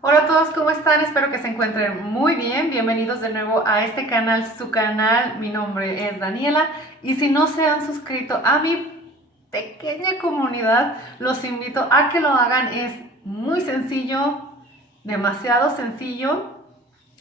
Hola a todos, ¿cómo están? Espero que se encuentren muy bien. Bienvenidos de nuevo a este canal, su canal. Mi nombre es Daniela y si no se han suscrito a mi pequeña comunidad, los invito a que lo hagan. Es muy sencillo, demasiado sencillo.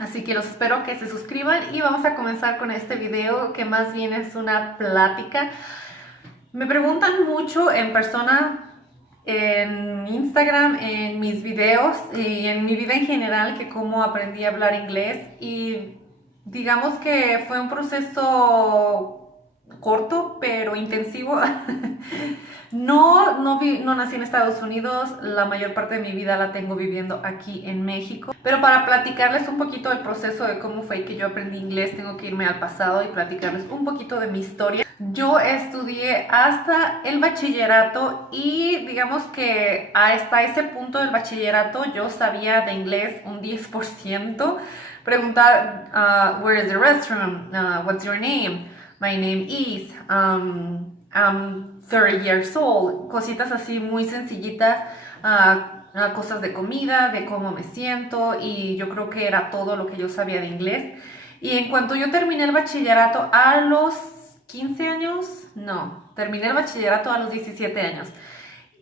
Así que los espero que se suscriban y vamos a comenzar con este video que más bien es una plática. Me preguntan mucho en persona, en Instagram, en mis videos y en mi vida en general, que cómo aprendí a hablar inglés. Y digamos que fue un proceso corto pero intensivo. No nací en Estados Unidos, la mayor parte de mi vida la tengo viviendo aquí en México. Pero para platicarles un poquito del proceso de cómo fue que yo aprendí inglés, tengo que irme al pasado y platicarles un poquito de mi historia. Yo estudié hasta el bachillerato y digamos que hasta ese punto del bachillerato yo sabía de inglés un 10%. Preguntar, where is the restroom? What's your name? My name is, I'm 30 years old, cositas así muy sencillitas, cosas de comida, de cómo me siento, y yo creo que era todo lo que yo sabía de inglés. Y en cuanto yo terminé el bachillerato a los 15 años, no, terminé el bachillerato a los 17 años.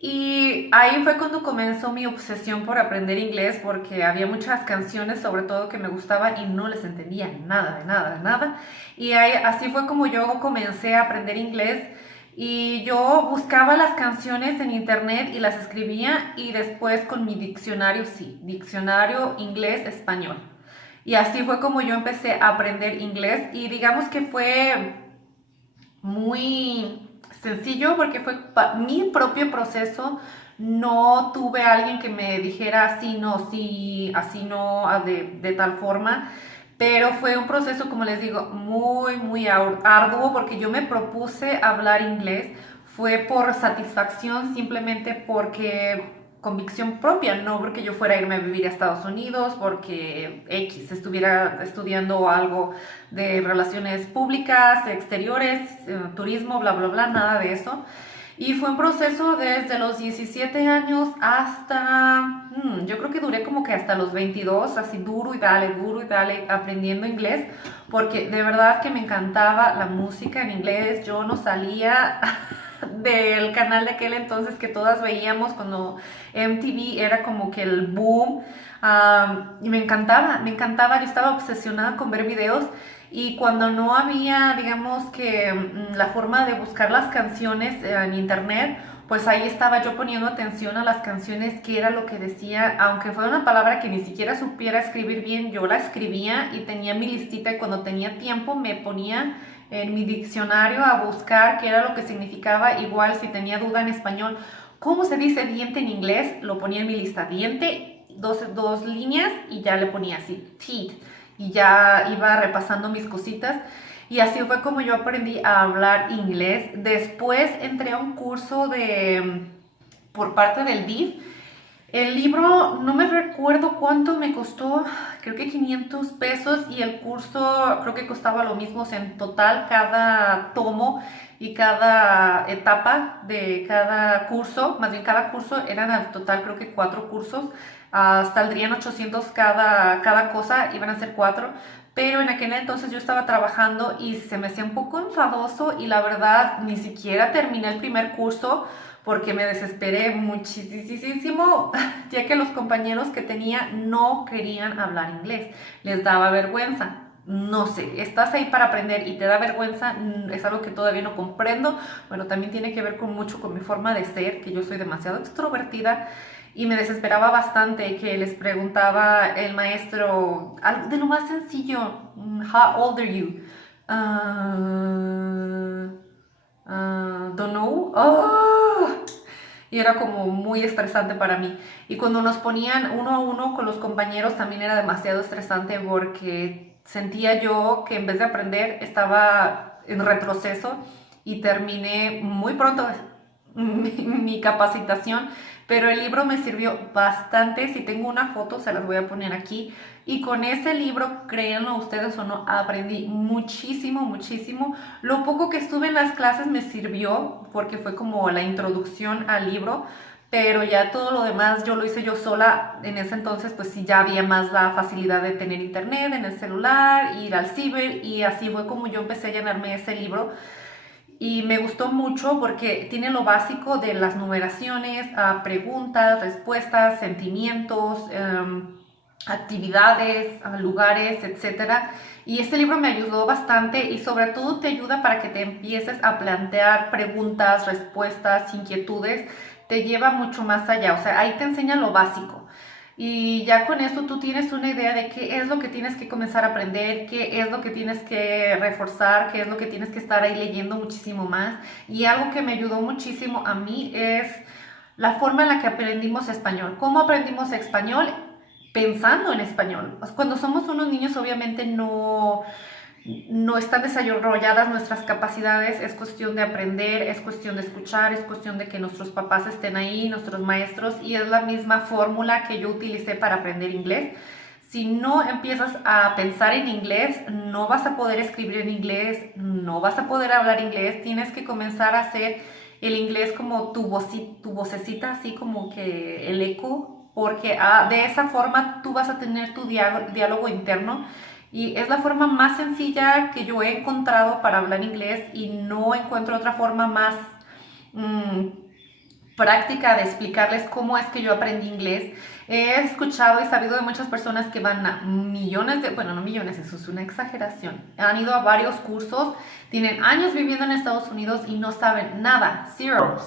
Y ahí fue cuando comenzó mi obsesión por aprender inglés, porque había muchas canciones sobre todo que me gustaban y no les entendía nada, de nada, de nada. Y así fue como yo comencé a aprender inglés. Y yo buscaba las canciones en internet y las escribía, y después con mi diccionario, sí, diccionario inglés-español. Y así fue como yo empecé a aprender inglés, y digamos que fue muy sencillo porque fue mi propio proceso. No tuve a alguien que me dijera así no, sí, así no, de tal forma. Pero fue un proceso, como les digo, muy arduo, porque yo me propuse hablar inglés. Fue por satisfacción, simplemente porque convicción propia, no porque yo fuera a irme a vivir a Estados Unidos, porque X estuviera estudiando algo de relaciones públicas, exteriores, turismo, bla, bla, bla, nada de eso. Y fue un proceso desde los 17 años hasta, yo creo que duré como que hasta los 22, así duro y dale, aprendiendo inglés, porque de verdad que me encantaba la música en inglés. Yo no salía del canal de aquel entonces que todas veíamos cuando MTV era como que el boom. Y me encantaba, yo estaba obsesionada con ver videos. Y cuando no había, digamos que la forma de buscar las canciones en internet, pues ahí estaba yo poniendo atención a las canciones, qué era lo que decía, aunque fuera una palabra que ni siquiera supiera escribir bien, yo la escribía y tenía mi listita, y cuando tenía tiempo me ponía en mi diccionario a buscar qué era lo que significaba. Igual si tenía duda en español, ¿cómo se dice diente en inglés? Lo ponía en mi lista, diente, dos líneas, y ya le ponía así, teeth, y ya iba repasando mis cositas. Y así fue como yo aprendí a hablar inglés. Después entré a un curso por parte del DIF. El libro, no me recuerdo cuánto me costó, creo que 500 pesos, y el curso creo que costaba lo mismo. O sea, en total cada tomo y cada etapa de cada curso, más bien cada curso eran al total creo que 4 cursos, saldrían 800 cada cosa, iban a ser 4. Pero en aquel entonces yo estaba trabajando y se me hacía un poco enfadoso, y la verdad ni siquiera terminé el primer curso porque me desesperé muchísimo, ya que los compañeros que tenía no querían hablar inglés, les daba vergüenza. No sé, estás ahí para aprender y te da vergüenza, es algo que todavía no comprendo. Bueno, también tiene que ver mucho con mi forma de ser, que yo soy demasiado extrovertida, y me desesperaba bastante que les preguntaba el maestro algo de lo más sencillo, how old are you? Don't know. Oh, y era como muy estresante para mí. Y cuando nos ponían uno a uno con los compañeros también era demasiado estresante, porque sentía yo que en vez de aprender estaba en retroceso, y terminé muy pronto mi capacitación. Pero el libro me sirvió bastante. Si tengo una foto se las voy a poner aquí. Y con ese libro, créanlo ustedes o no, aprendí muchísimo. Lo poco que estuve en las clases me sirvió porque fue como la introducción al libro, pero ya todo lo demás yo lo hice yo sola. En ese entonces pues sí ya había más la facilidad de tener internet en el celular, ir al ciber, y así fue como yo empecé a llenarme ese libro. Y me gustó mucho porque tiene lo básico de las numeraciones, preguntas, respuestas, sentimientos, actividades, lugares, etcétera. Y este libro me ayudó bastante, y sobre todo te ayuda para que te empieces a plantear preguntas, respuestas, inquietudes. Te lleva mucho más allá, o sea, ahí te enseña lo básico. Y ya con eso tú tienes una idea de qué es lo que tienes que comenzar a aprender, qué es lo que tienes que reforzar, qué es lo que tienes que estar ahí leyendo muchísimo más. Y algo que me ayudó muchísimo a mí es la forma en la que aprendimos español. ¿Cómo aprendimos español? Pensando en español. Cuando somos unos niños obviamente no están desarrolladas nuestras capacidades, es cuestión de aprender, es cuestión de escuchar, es cuestión de que nuestros papás estén ahí, nuestros maestros, y es la misma fórmula que yo utilicé para aprender inglés. Si no empiezas a pensar en inglés, no vas a poder escribir en inglés, no vas a poder hablar inglés. Tienes que comenzar a hacer el inglés como tu vocecita, así como que el eco, porque de esa forma tú vas a tener tu diálogo interno. Y es la forma más sencilla que yo he encontrado para hablar inglés, y no encuentro otra forma más mm, práctica de explicarles cómo es que yo aprendí inglés. He escuchado y sabido de muchas personas que van a bueno, no millones, eso es una exageración. Han ido a varios cursos, tienen años viviendo en Estados Unidos y no saben nada, zero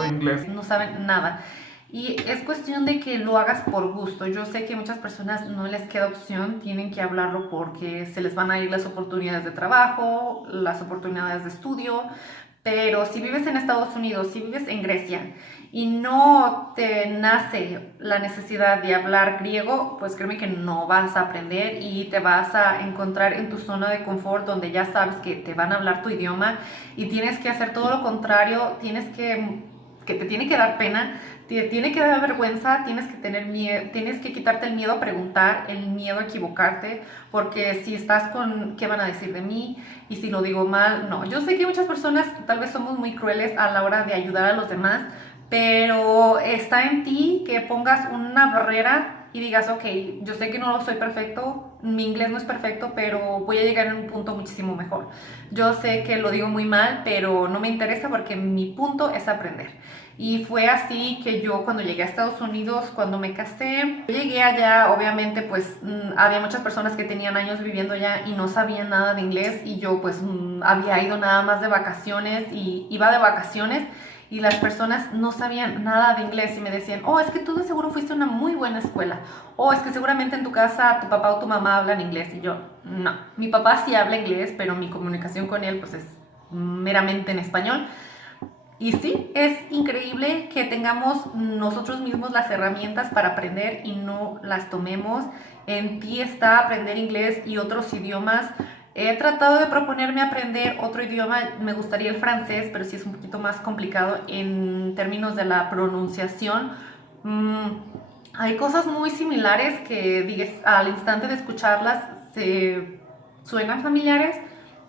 de inglés. No saben nada. Y es cuestión de que lo hagas por gusto. Yo sé que a muchas personas no les queda opción, tienen que hablarlo porque se les van a ir las oportunidades de trabajo, las oportunidades de estudio, pero si vives en Estados Unidos, si vives en Grecia y no te nace la necesidad de hablar griego, pues créeme que no vas a aprender y te vas a encontrar en tu zona de confort, donde ya sabes que te van a hablar tu idioma y tienes que hacer todo lo contrario. Que te tiene que dar pena, te tiene que dar vergüenza, tienes que tener miedo, tienes que quitarte el miedo a preguntar, el miedo a equivocarte, porque si estás con ¿qué van a decir de mí? Y si lo digo mal, no. Yo sé que muchas personas tal vez somos muy crueles a la hora de ayudar a los demás, pero está en ti que pongas una barrera y digas, ok, yo sé que no soy perfecto, mi inglés no es perfecto, pero voy a llegar a un punto muchísimo mejor. Yo sé que lo digo muy mal, pero no me interesa porque mi punto es aprender. Y fue así que yo cuando llegué a Estados Unidos, cuando me casé, llegué allá, obviamente pues había muchas personas que tenían años viviendo allá y no sabían nada de inglés, y yo pues había ido nada más de vacaciones, y iba de vacaciones y las personas no sabían nada de inglés y me decían, oh, es que tú de seguro fuiste a una muy buena escuela, o es que seguramente en tu casa tu papá o tu mamá hablan inglés. Y yo, no, mi papá sí habla inglés, pero mi comunicación con él pues es meramente en español. Y sí, es increíble que tengamos nosotros mismos las herramientas para aprender y no las tomemos. En ti está aprender inglés y otros idiomas. He tratado de proponerme aprender otro idioma, me gustaría el francés, pero sí es un poquito más complicado en términos de la pronunciación. Hay cosas muy similares que digas, al instante de escucharlas se suenan familiares,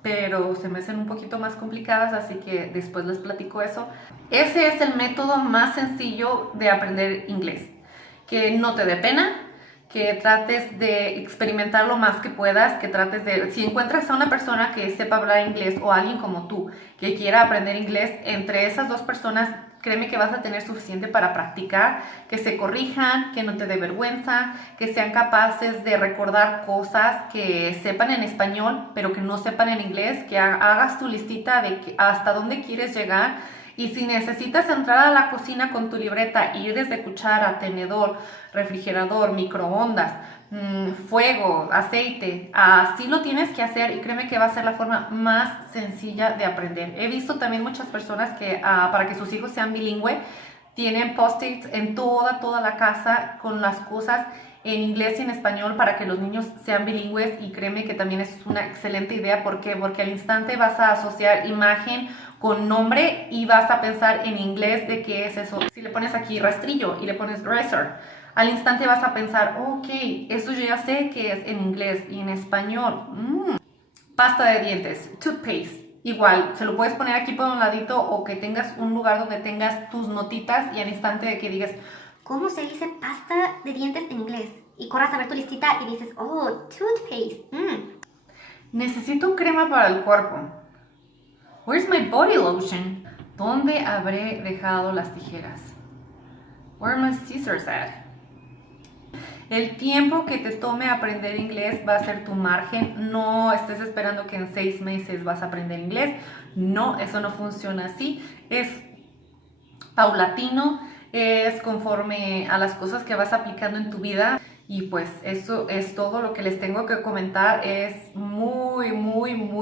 pero se me hacen un poquito más complicadas, así que después les platico eso. Ese es el método más sencillo de aprender inglés. Que no te dé pena, que trates de experimentar lo más que puedas, que trates de, si encuentras a una persona que sepa hablar inglés o alguien como tú que quiera aprender inglés, entre esas dos personas, créeme que vas a tener suficiente para practicar, que se corrijan, que no te dé vergüenza, que sean capaces de recordar cosas, que sepan en español, pero que no sepan en inglés, que hagas tu listita de hasta dónde quieres llegar. Y si necesitas entrar a la cocina con tu libreta, ir desde cuchara, tenedor, refrigerador, microondas, fuego, aceite, así lo tienes que hacer, y créeme que va a ser la forma más sencilla de aprender. He visto también muchas personas que para que sus hijos sean bilingües, tienen post-its en toda la casa con las cosas en inglés y en español para que los niños sean bilingües, y créeme que también es una excelente idea. ¿Por qué? Porque al instante vas a asociar imagen con nombre y vas a pensar en inglés de qué es eso. Si le pones aquí rastrillo y le pones razor, al instante vas a pensar, ok, eso yo ya sé que es en inglés y en español. Pasta de dientes, toothpaste, igual, se lo puedes poner aquí por un ladito o que tengas un lugar donde tengas tus notitas y al instante de que digas, ¿cómo se dice pasta de dientes en inglés? Y corras a ver tu listita y dices, oh, toothpaste. necesito crema para el cuerpo. Where's my body lotion? ¿Dónde habré dejado las tijeras? Where are my scissors at? El tiempo que te tome aprender inglés va a ser tu margen. No estés esperando que en 6 meses vas a aprender inglés. No, eso no funciona así. Es paulatino, es conforme a las cosas que vas aplicando en tu vida. Y pues eso es todo lo que les tengo que comentar. Es muy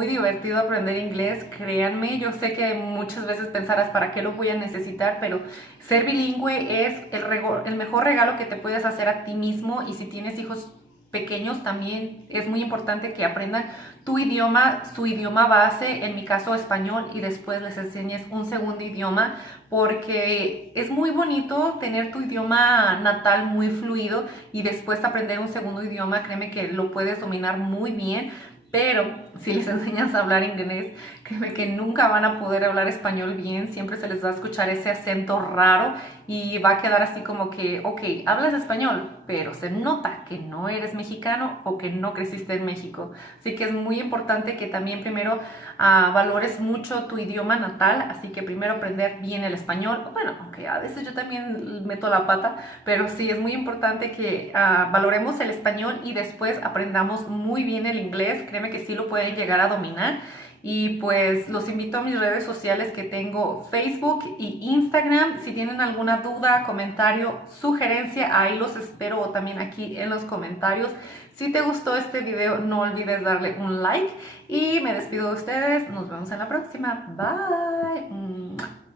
divertido aprender inglés. Créanme, yo sé que muchas veces pensarás para qué lo voy a necesitar, pero ser bilingüe es el mejor regalo que te puedes hacer a ti mismo. Y si tienes hijos pequeños también es muy importante que aprendan tu idioma, su idioma base, en mi caso español, y después les enseñes un segundo idioma, porque es muy bonito tener tu idioma natal muy fluido y después aprender un segundo idioma. Créeme que lo puedes dominar muy bien, pero si les enseñas a hablar inglés, créeme que nunca van a poder hablar español bien. Siempre se les va a escuchar ese acento raro y va a quedar así como que, ok, hablas español, pero se nota que no eres mexicano o que no creciste en México. Así que es muy importante que también primero valores mucho tu idioma natal, así que primero aprender bien el español. Bueno, aunque a veces yo también meto la pata, pero sí es muy importante que valoremos el español y después aprendamos muy bien el inglés. Créeme que sí lo pueden llegar a dominar. Y pues los invito a mis redes sociales que tengo, Facebook y Instagram. Si tienen alguna duda, comentario, sugerencia, ahí los espero, o también aquí en los comentarios. Si te gustó este video, no olvides darle un like y me despido de ustedes. Nos vemos en la próxima. Bye.